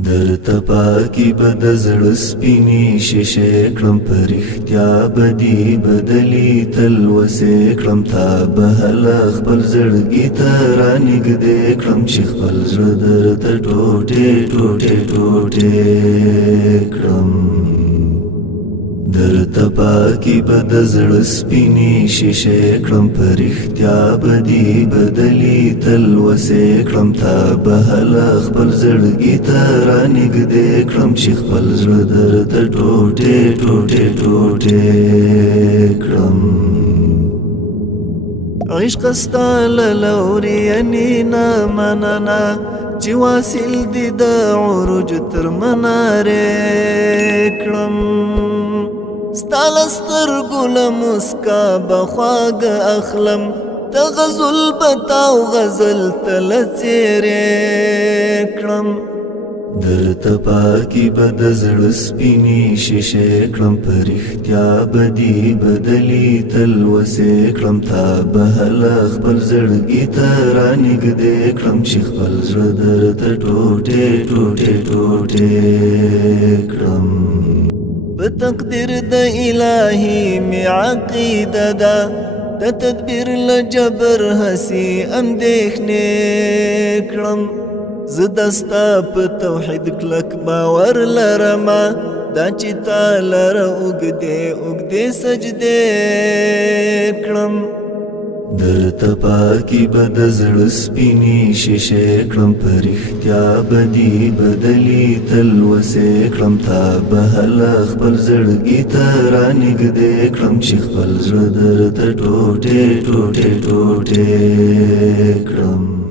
درته پاکی به د زړه سپینې شیشې کړم په رښتیا به دې بدلي تل وسې کړم تا به هله خپل زړګي ته رانږدې کړم چې خپل زړه درته ټوټې ټوټې ټوټې کړم درته پاکی به د زړه سپینې شیشې کړم په رښتیا به دې بدلي تل وسې کړم تا به هله خپل زړګي ته رانږدې کړم چې خپل زړه درته ټوټې ټوټې ټوټې کړم عشق ستا له لورې یعنې نه مننه چې واصل دې د عروج تر منارې کړم ستا له سترګو له مسکا به خواږه اخلم د غزل به تا او غزل ته له څېرې کړم درته پاکي به د زړه سپینې شیشې کړم په رښتیا به دې بدلي تل وسې کړم تا به هله خپل زړګي ته رانږدې کړم چې خپل زړه درته ټوټې ټوټې ټوټې کړم په تقدیر د الهي می عقیده ده د تدبیر له جبر هسي اندېښنې کړم زه دستا په توحید کلک باور لرمه دا چې تا لره اوږدې اوږدې سجدې کړم درته پاکی به د زړه سپینې شیشې کړم په رښتیا به دې بدلي تل وسې کړم تا به هله خپل زړګي ته رانږدې کړم چې خپل زړه درته ټوټې ټوټې ټوټې کړم